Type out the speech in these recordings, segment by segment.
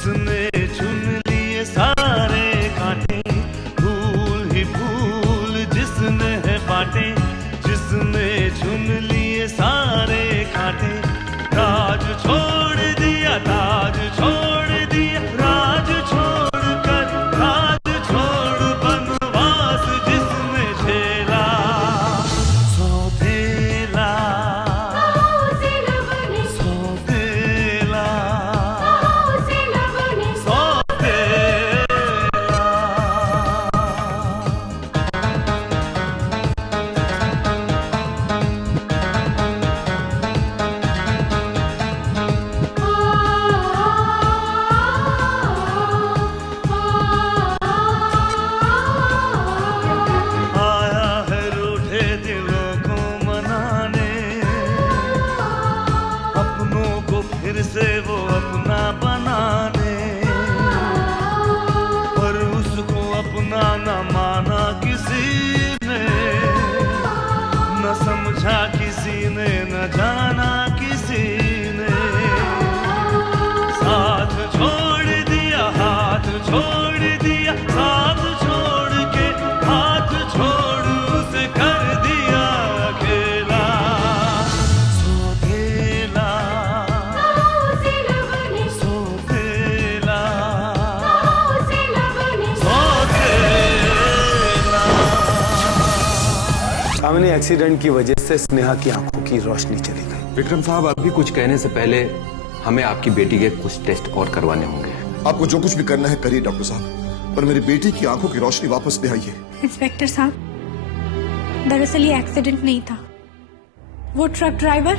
जिसने चुन लिए सारे कांटे, फूल ही फूल जिसने है बांटे, जिसने चुन लिए सारे कांटे, राज छोड़ दिया, ताज छोड़ दिया, राज छोड़ कर राज छोड़ बनवास जिसने झेला, सौतेला सौतेला फिर से वो अपना बनाने, पर उसको अपना न माना किसी ने, न समझा किसी ने, न जाना किसी ने, साथ छोड़ दिया, हाथ छोड़ दिया, साथ छोड़ के हाथ छोड़ उसे कर दिया अकेला, सौतेला कामिनी, एक्सीडेंट की वजह से स्नेहा की आंखों की रोशनी चली गई। विक्रम साहब, अभी कुछ कहने से पहले हमें आपकी बेटी के कुछ टेस्ट और करवाने होंगे। आपको जो कुछ भी करना है करिए डॉक्टर साहब, पर मेरी बेटी की आंखों की रोशनी वापस ले आइए। इंस्पेक्टर साहब, दरअसल ये एक्सीडेंट नहीं था, वो ट्रक ड्राइवर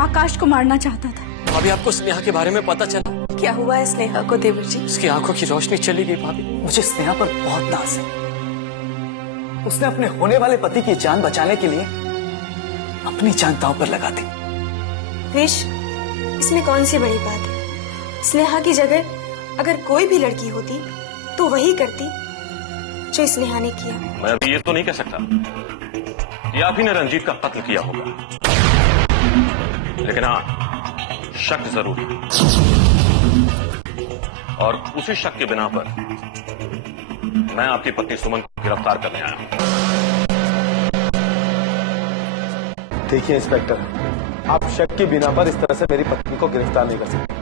आकाश को मारना चाहता था। भाभी, आपको स्नेहा के बारे में पता चला? क्या हुआ है स्नेहा को देवर जी? उसकी आंखों की रोशनी चली गई भाभी। मुझे स्नेहा पर बहुत नाज है। उसने अपने होने वाले पति की जान बचाने के लिए अपनी जान दांव पर लगा दी। विश, इसमें कौन सी बड़ी बात है? स्नेहा की जगह अगर कोई भी लड़की होती तो वही करती जो स्नेहा ने किया। मैं अभी ये तो नहीं कह सकता कि आप ही ने रंजीत का कत्ल किया होगा, लेकिन हाँ, शक जरूर है, और उसी शक के बिना पर मैं आपकी पत्नी सुमन को गिरफ्तार करने आया हूं। देखिए इंस्पेक्टर, आप शक के बिना पर इस तरह से मेरी पत्नी को गिरफ्तार नहीं कर सकते।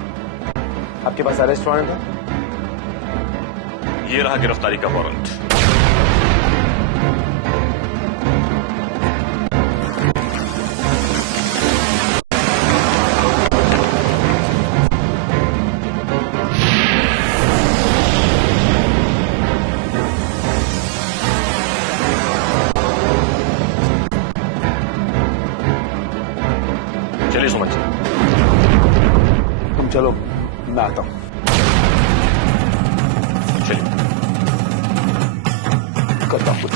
आपके पास अरेस्ट वारंट है? ये रहा गिरफ्तारी का वारंट। चलिए सुमन जी। तुम चलो, मैं आता हूं। चलिए। करता हूं कुछ।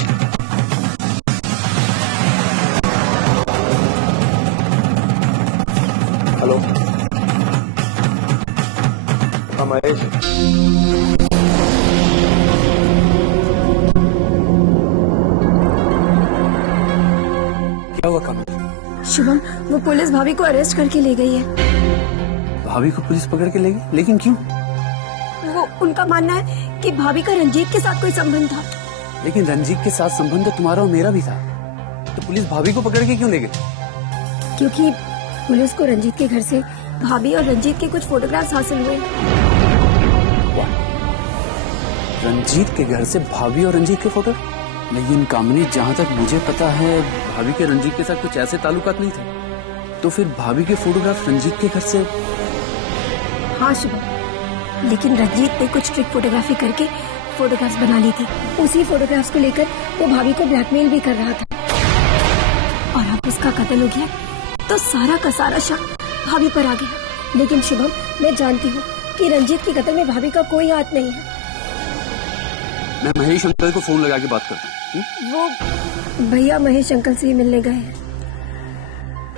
हेलो, हाँ महेश। क्या हुआ कामिनी? शुभम, वो पुलिस भाभी को अरेस्ट करके ले गई है। भाभी को पुलिस पकड़ के ले गई? लेकिन क्यों? वो उनका मानना है कि भाभी का रंजीत के साथ कोई संबंध था। लेकिन रंजीत के साथ संबंध तो तुम्हारा और मेरा भी था, तो पुलिस भाभी को पकड़ के क्यों ले गई? क्योंकि पुलिस को रंजीत के घर से भाभी और रंजीत के कुछ फोटोग्राफ्स हासिल हुए। रंजीत के घर से भाभी और रंजीत के फोटो? लेकिन कामिनी, जहाँ तक मुझे पता है भाभी के रंजीत के साथ कुछ ऐसे ताल्लुकात नहीं थे, तो फिर भाभी के फोटोग्राफ रंजीत के घर से? हाँ शुभम, लेकिन रंजीत ने कुछ ट्रिक फोटोग्राफी करके फोटोग्राफ्स बना ली थी। उसी फोटोग्राफ्स को लेकर वो भाभी को ब्लैकमेल भी कर रहा था, और अब उसका कत्ल हो गया तो सारा का सारा शक भाभी पर आ गया। लेकिन शुभम, मैं जानती हूँ कि रंजीत के कत्ल में भाभी का कोई हाथ नहीं है। मैं महेश अंकल को फोन लगा के बात करता हूँ। वो भैया महेश अंकल से ही मिलने गए हैं।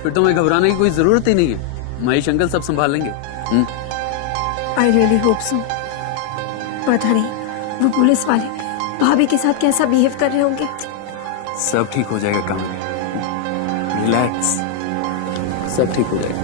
फिर तो मैं घबराने की कोई जरूरत ही नहीं है, महेश अंकल सब संभाल लेंगे। I really hope so. पता नहीं वो पुलिस वाले भाभी के साथ कैसा बिहेव कर रहे होंगे। सब ठीक हो जाएगा कामिनी, रिलैक्स, सब ठीक हो जाएगा।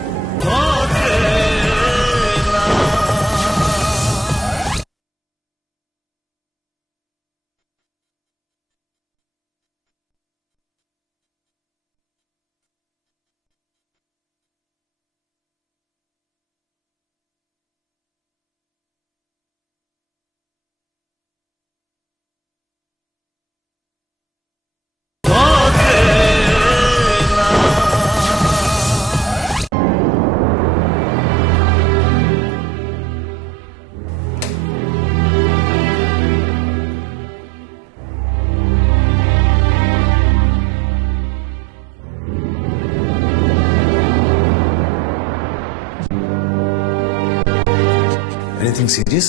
Anything serious?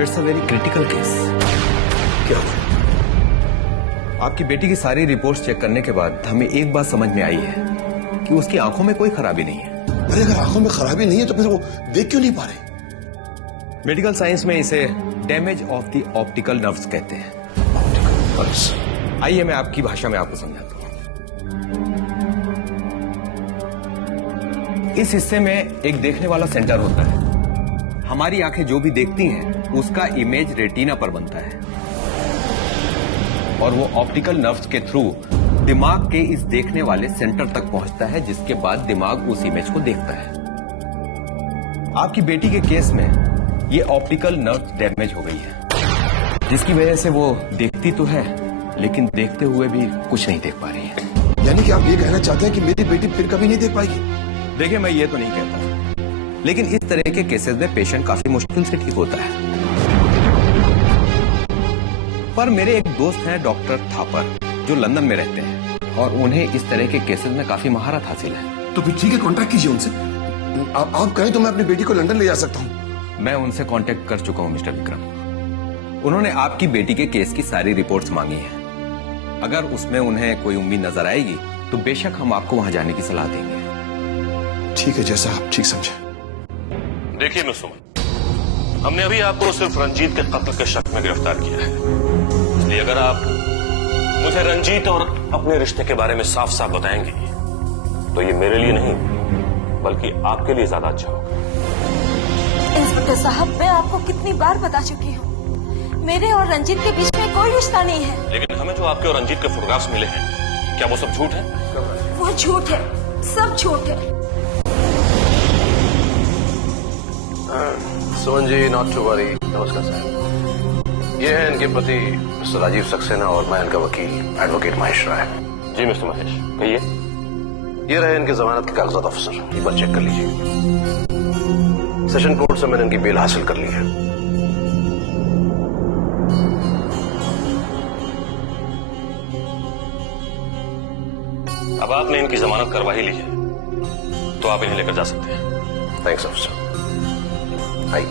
It's a very critical case. क्या? आपकी बेटी की सारी रिपोर्ट्स चेक करने के बाद हमें एक बात समझ में आई है कि उसकी आंखों में कोई खराबी नहीं है। अरे अगर आंखों में खराबी नहीं है तो फिर वो देख क्यों नहीं पा रहे? मेडिकल साइंस में इसे damage of the optical nerves कहते हैं। आइए मैं आपकी भाषा में आपको समझाता हूं। इस हिस्से में एक देखने वाला सेंटर होता है। हमारी आंखें जो भी देखती हैं उसका इमेज रेटिना पर बनता है और वो ऑप्टिकल नर्व्स के थ्रू दिमाग के इस देखने वाले सेंटर तक पहुंचता है, जिसके बाद दिमाग उस इमेज को देखता है। आपकी बेटी के केस में ये ऑप्टिकल नर्व डैमेज हो गई है, जिसकी वजह से वो देखती तो है लेकिन देखते हुए भी कुछ नहीं देख पा रही है। यानी कि आप ये कहना चाहते हैं कि मेरी बेटी फिर कभी नहीं देख पाएगी? देखिए, मैं ये तो नहीं कहता, लेकिन इस तरह के केसेस में पेशेंट काफी मुश्किल से ठीक होता है। पर मेरे एक दोस्त हैं डॉक्टर थापर, जो लंदन में रहते हैं और उन्हें इस तरह के केसेस में काफी महारत हासिल है। तो फिर ठीक है, कांटेक्ट कीजिए उनसे। आप कहें तो मैं अपनी बेटी को लंदन ले जा सकता हूं। मैं उनसे कांटेक्ट कर चुका हूं मिस्टर विक्रम। उन्होंने आपकी बेटी के केस की सारी रिपोर्ट्स मांगी हैं। अगर उसमें उन्हें कोई उम्मीद नजर आएगी तो बेशक हम आपको वहां जाने की सलाह देंगे। ठीक है, जैसा आप ठीक समझे। देखिए मिस सुमन, हमने अभी आपको सिर्फ रंजीत के कत्ल के शक में गिरफ्तार किया है, इसलिए अगर आप मुझे रंजीत और अपने रिश्ते के बारे में साफ साफ बताएंगे तो ये मेरे लिए नहीं बल्कि आपके लिए ज्यादा अच्छा होगा। इंस्पेक्टर साहब, मैं आपको कितनी बार बता चुकी हूँ, मेरे और रंजीत के बीच में कोई रिश्ता नहीं है। लेकिन हमें जो आपके और रंजीत के फोटोग्राफ्स मिले हैं, क्या वो सब झूठ है? वो झूठ है, सब झूठ है। Suman ji, not to worry. नमस्कार सर, ये है इनके पति मिस्टर राजीव सक्सेना और मैं इनका वकील एडवोकेट महेश राय। जी मिस्टर महेश, कहिए। ये रहे इनके जमानत के कागजात ऑफिसर, एक बार चेक कर लीजिए। सेशन कोर्ट से मैंने इनकी बेल हासिल कर ली है। अब आपने इनकी जमानत करवा ही ली है तो आप इन्हें लेकर जा सकते हैं। Thanks officer. आइए।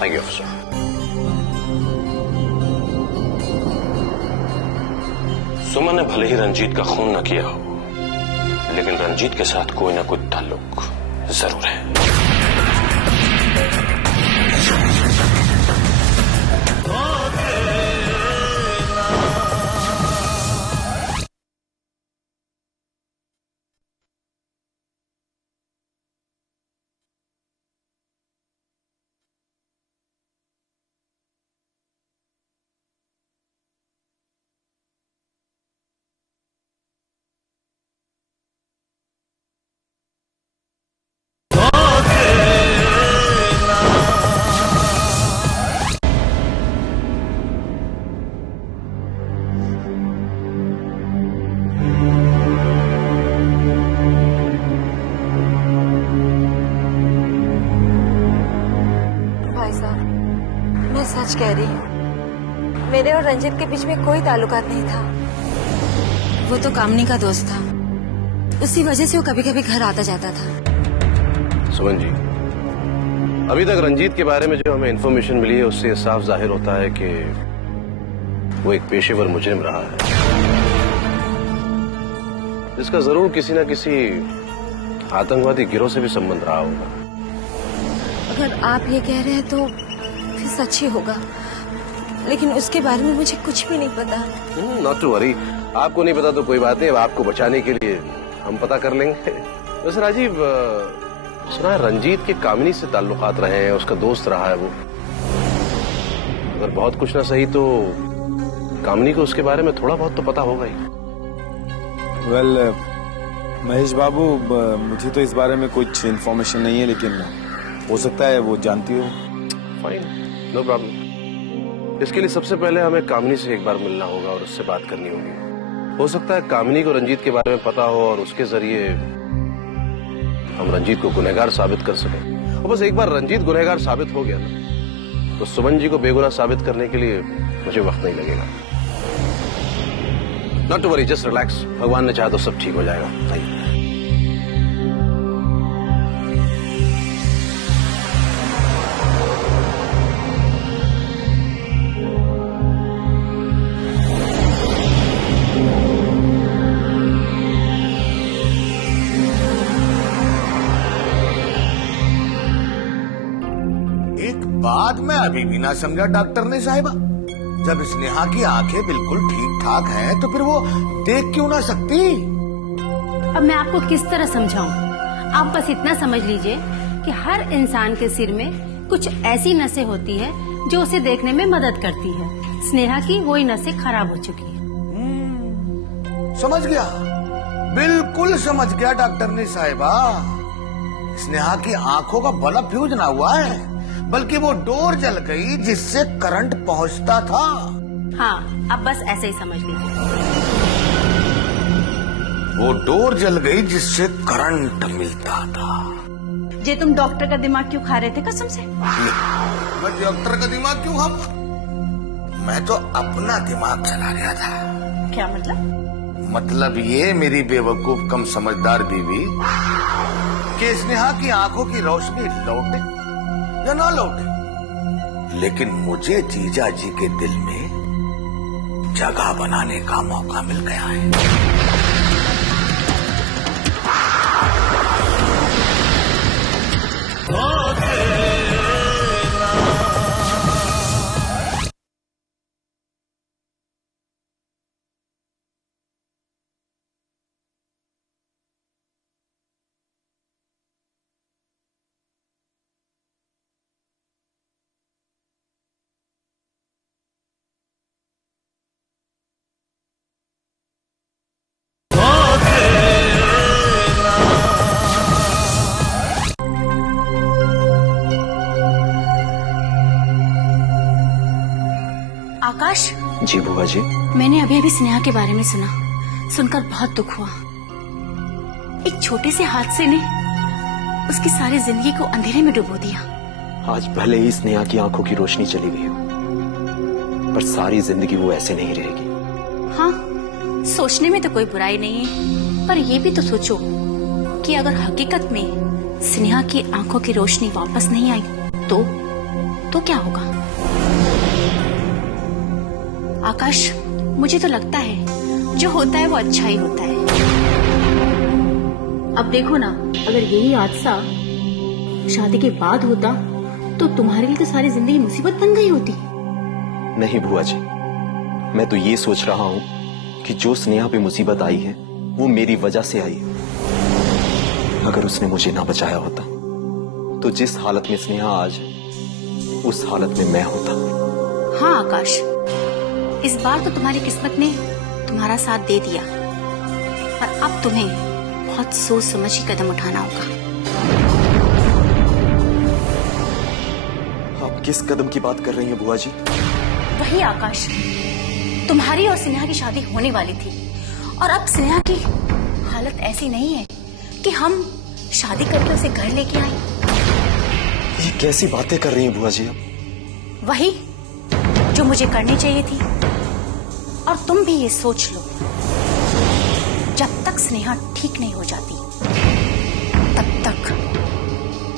Thank you officer. सुमन ने भले ही रंजीत का खून न किया हो, लेकिन रंजीत के साथ कोई ना कोई ताल्लुक जरूर है। सच कह रही हूँ, मेरे और रंजीत के बीच में कोई ताल्लुकात नहीं था। वो तो कामनी का दोस्त था, उसी वजह से वो कभी कभी घर आता जाता था। सुमन जी, अभी तक रंजीत के बारे में जो हमें इंफॉर्मेशन मिली है उससे साफ जाहिर होता है कि वो एक पेशेवर मुजरिम रहा है, जिसका जरूर किसी न किसी आतंकवादी गिरोह से भी संबंध रहा होगा। अगर आप ये कह रहे हैं तो फिर सच ही होगा, लेकिन उसके बारे में मुझे कुछ भी नहीं पता। नॉट टू वरी, आपको नहीं पता तो कोई बात नहीं, अब आपको बचाने के लिए हम पता कर लेंगे। वैसे राजीव, सुना है रंजीत के कामिनी से ताल्लुकात रहे हैं, उसका दोस्त रहा है वो। अगर बहुत कुछ ना सही तो कामिनी को उसके बारे में थोड़ा बहुत तो पता होगा ही। वेल, महेश बाबू, मुझे तो इस बारे में कुछ इन्फॉर्मेशन नहीं है, लेकिन हो सकता है वो जानती हो। Fine, no problem. इसके लिए सबसे पहले हमें कामिनी से एक बार मिलना होगा और उससे बात करनी होगी। हो सकता है कामिनी को रंजीत के बारे में पता हो और उसके जरिए हम रंजीत को गुनहगार साबित कर सकें। और बस एक बार रंजीत गुनहगार साबित हो गया ना, तो सुमन जी को बेगुनाह साबित करने के लिए मुझे वक्त नहीं लगेगा। Not to worry, just relax. भगवान ने चाहा तो सब ठीक हो जाएगा। आइए। बात मैं अभी भी ना समझा डॉक्टर ने साहिबा। जब स्नेहा की आंखें बिल्कुल ठीक ठाक हैं, तो फिर वो देख क्यों ना सकती? अब मैं आपको किस तरह समझाऊं? आप बस इतना समझ लीजिए कि हर इंसान के सिर में कुछ ऐसी नसें होती है जो उसे देखने में मदद करती है। स्नेहा की वही नसें खराब हो चुकी है। समझ गया, बिल्कुल समझ गया डॉक्टर ने साहिबा। स्नेहा की आंखों का बल्ब फ्यूज ना हुआ है, बल्कि वो डोर जल गई जिससे करंट पहुंचता था। हाँ, अब बस ऐसे ही समझ लीजिए। वो डोर जल गई जिससे करंट मिलता था। जे तुम डॉक्टर का दिमाग क्यों खा रहे थे कसम से? मैं डॉक्टर का दिमाग क्यों खाऊं? मैं तो अपना दिमाग चला रहा था। क्या मतलब? मतलब ये मेरी बेवकूफ कम समझदार बीवी कि स्नेहा की आंखों की रोशनी लौटे या ना लौटे, लेकिन मुझे जीजा जी के दिल में जगह बनाने का मौका मिल गया है। आकाश। जी बुआ जी। मैंने अभी अभी स्नेहा के बारे में सुना, सुनकर बहुत दुख हुआ। एक छोटे से हादसे ने उसकी सारी जिंदगी को अंधेरे में डुबो दिया। आज भले ही स्नेहा की आंखों की रोशनी चली गई हो, पर सारी जिंदगी वो ऐसे नहीं रहेगी। हाँ, सोचने में तो कोई बुराई नहीं है, पर ये भी तो सोचो कि अगर हकीकत में स्नेहा की आंखों की रोशनी वापस नहीं आई तो क्या होगा? आकाश, मुझे तो लगता है जो होता है वो अच्छा ही होता है। अब देखो ना, अगर यही हादसा शादी के बाद होता तो तुम्हारे लिए तो सारी जिंदगी मुसीबत बन गई होती। नहीं बुआ जी, मैं तो ये सोच रहा हूँ कि जो स्नेहा पे मुसीबत आई है वो मेरी वजह से आई है। अगर उसने मुझे ना बचाया होता तो जिस हालत में स्नेहा आज है उस हालत में मैं होता। हाँ आकाश, इस बार तो तुम्हारी किस्मत ने तुम्हारा साथ दे दिया, पर अब तुम्हें बहुत सोच समझ के कदम उठाना होगा। आप किस कदम की बात कर रही हैं बुआ जी? वही आकाश, तुम्हारी और स्नेहा की शादी होने वाली थी और अब स्नेहा की हालत ऐसी नहीं है कि हम शादी करके उसे घर लेके आए। ये कैसी बातें कर रही हैं बुआ जी? वही जो मुझे करनी चाहिए थी। और तुम भी ये सोच लो, जब तक स्नेहा ठीक नहीं हो जाती तब तक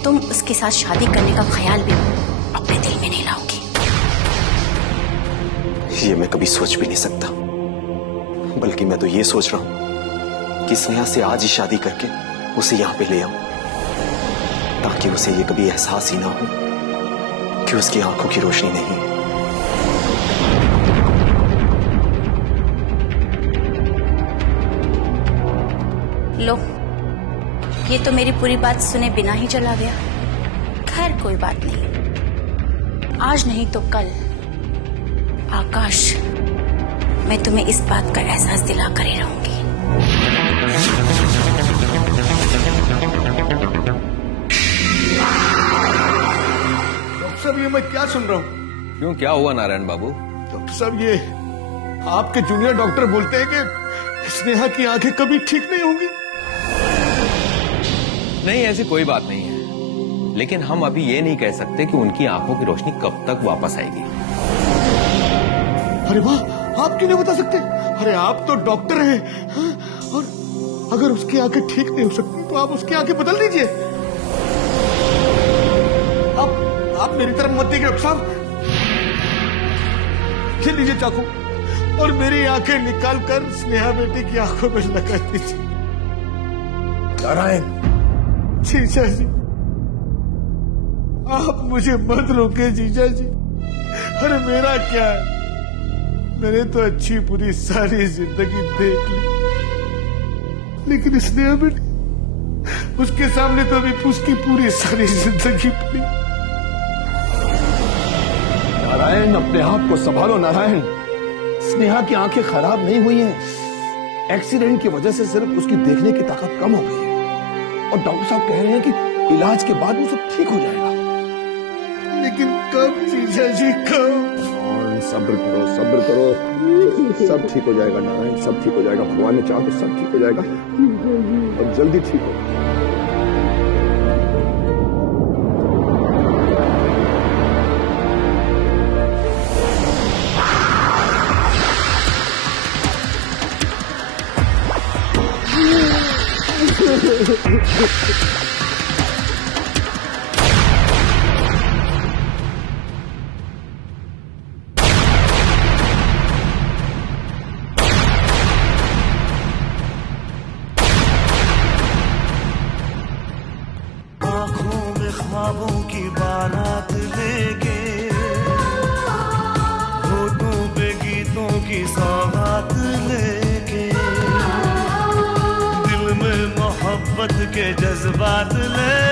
तुम उसके साथ शादी करने का ख्याल भी अपने दिल में नहीं लाओगी। ये मैं कभी सोच भी नहीं सकता, बल्कि मैं तो ये सोच रहा हूं कि स्नेहा से आज ही शादी करके उसे यहां पे ले आऊं, ताकि उसे ये कभी एहसास ही ना हो कि उसकी आंखों की रोशनी नहीं है। लो, ये तो मेरी पूरी बात सुने बिना ही चला गया। खैर कोई बात नहीं, आज नहीं तो कल आकाश, मैं तुम्हें इस बात का एहसास दिला कर ही रहूंगी। डॉक्टर साहब, ये मैं क्या सुन रहा हूँ? क्यों, क्या हुआ नारायण बाबू? डॉक्टर साहब, ये आपके जूनियर डॉक्टर बोलते हैं कि स्नेहा की आंखें कभी ठीक नहीं होंगी। नहीं, ऐसी कोई बात नहीं है, लेकिन हम अभी ये नहीं कह सकते कि उनकी आंखों की रोशनी कब तक वापस आएगी। अरे वाह, आप क्यों नहीं बता सकते? अरे आप तो डॉक्टर हैं, और अगर उसकी आंखें ठीक नहीं हो सकती तो आप उसकी आंखें बदल दीजिए। आप मेरी तरफ मत देखिए डॉक्टर साहब। ये लीजिए चाकू और मेरी आंखें निकालकर स्नेहा बेटी की आंखों में लगा दीजिए। नारायण, जीजा जी, आप मुझे मत रोके जीजा जी। अरे मेरा क्या है, मैंने तो अच्छी पूरी सारी जिंदगी देख ली, लेकिन स्नेहा बेटी, उसके सामने तो अभी उसकी पूरी सारी जिंदगी पड़ी। नारायण, अपने आप को संभालो नारायण। स्नेहा की आंखें खराब नहीं हुई हैं, एक्सीडेंट की वजह से सिर्फ उसकी देखने की ताकत कम हो गई है, और डॉक्टर साहब कह रहे हैं कि इलाज के बाद वो सब ठीक हो जाएगा। लेकिन कब जीजा जी, कब? और सब्र करो, सब्र करो, सब ठीक हो जाएगा नारायण, सब ठीक हो जाएगा। भगवान ने चाहा तो सब ठीक हो जाएगा, और जल्दी ठीक होगा। ख्वाबों की बारात लेके, होठों पे गीतों की सौगात लेके, दिल में मोहब्बत के जज्बात ले